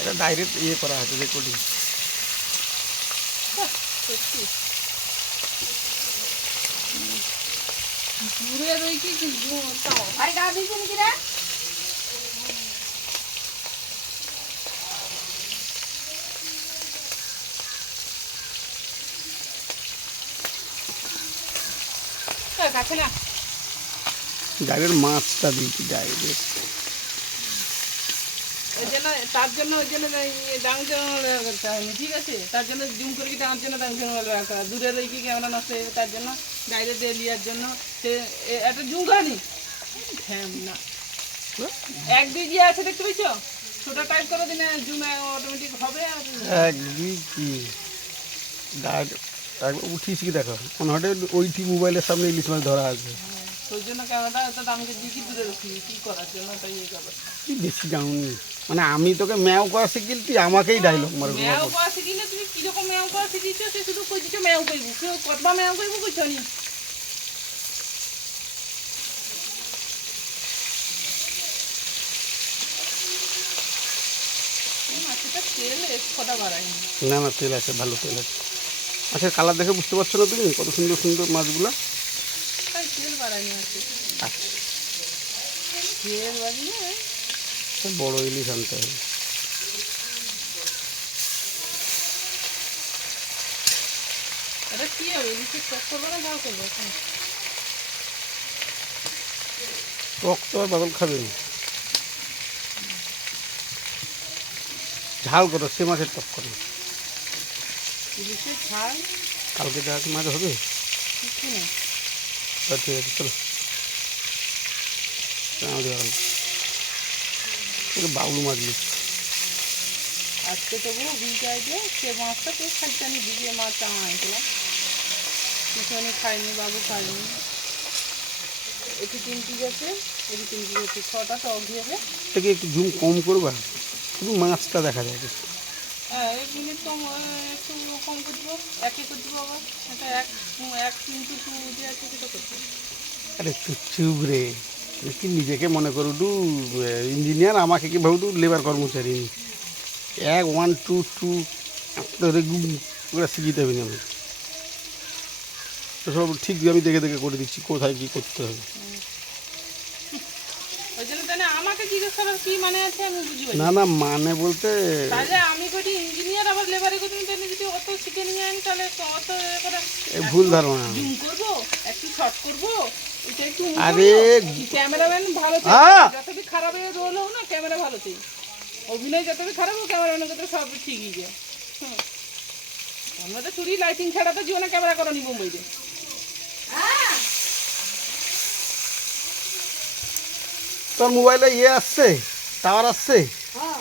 এটা ডাইরেক্ট ইয়ে করা হয়েছে রেকর্ডিং দূরে কি কিন্তু ভাই গা দিয়েছে নাকি রে? কাছে না। ডাইরেক্ট মাছটা দিয়েছি ডাইরেক্ট ওই জন্য তার জন্য ওই জন্য ডাং চ্যানেল করতে ঠিক আছে তার জন্য জুম করে কি তার জন্য ডাং চ্যানেল রাখা দূরে কি ক্যামেরা নষ্ট হয়ে তার জন্য ডাইরেক্ট লিয়ার জন্য সে একটা জুম করেনি হ্যাঁ না এক দুই আছে দেখতে পেয়েছ ছোটো টাইপ করে দিলে জুম অটোমেটিক হবে আর এক দুই ডাইরেক্ট একবার উঠিয়েছি কি দেখো মনে হয় ওইটি মোবাইলের সামনে ইলিশ মাছ ধরা আছে ওই জন্য ক্যামেরাটা তো দামকে দিয়ে দূরে রাখি? কী করার জন্য তাই এই ব্যাপার কি বেশি জানুনি মানে আমি তোকে ম্যাও করা শিখিল তুই আমাকেই ডাইলগ মারবি ম্যাও করা শিখিলে তুমি কীরকম ম্যাও করা শিখিয়েছো? সে শুধু কই দিচ্ছ ম্যাও করব কেউ কতবা ম্যাও করব কইছো নি? না না তেল আছে ভালো তেল আছে। আচ্ছা কালার দেখে বুঝতে পারছ না তুমি? কত সুন্দর সুন্দর মাছগুলো। আছে। আচ্ছা। বড় ইলিশ আনতে হবে। এটা কি হবে ইলিশের টক করব না ভালো করব টক তো আর বাদল খাবে না। ঝাল করো সে মাছের টক করো। কালকে যা মাছ হবে? কিছু তা ঠিক আছে চলো। আমাদের আর। বাউলু মাছ নিচ্ছি আজকে তবু ভিজাই দিয়ে সে মাছটা তো খাইতে আমি ভিজিয়ে মাছ আনছিলাম পিছনে খাইনি বাবু খাইনি। একটু তিন পিস আছে একটু তিন পিস আছে ছটা টক থেকে একটু জুম কম করবা শুধু মাছটা দেখা যায়। হ্যাঁ মিনিট কম একটু কম করে দেবো। একই করে দেবো আবার। এটা এক এক ইন্টু টু যে আছে সেটা করতে আরে চুপ রে। কি নিজেকে মনে করু টু ইঞ্জিনিয়ার আমাকে কি ভাবু লেবার কর্মচারী এক ওয়ান টু টু গুম ওগুলো শিখিতে হবে না সব ঠিক আমি দেখে দেখে করে দিচ্ছি কোথায় কী করতে হবে। ওই জন্য তাহলে আমাকে জিজ্ঞেস করার কি মানে আছে আমি বুঝি না। না না মানে বলতে তাহলে আমি ইঞ্জিনিয়ার আবার লেবারে করি তাহলে যদি অত শিখে নিয়ে আনি তাহলে অত এ ভুল ধারণা। জুম করব একটু শর্ট করব এটা একটু আরে ক্যামেরাম্যান ভালো খারাপ রোল হোক না ক্যামেরা ভালো চাই অভিনয় খারাপ হোক ক্যামেরাম্যানের ক্ষেত্রে সব ঠিকই যায়। হুম। আমরা তো চুরি লাইটিং ছাড়া তো জীবনে ক্যামেরা করনি মুম্বাইতে। তোর মোবাইলে ইয়ে আসছে টাওয়ার আসছে? হ্যাঁ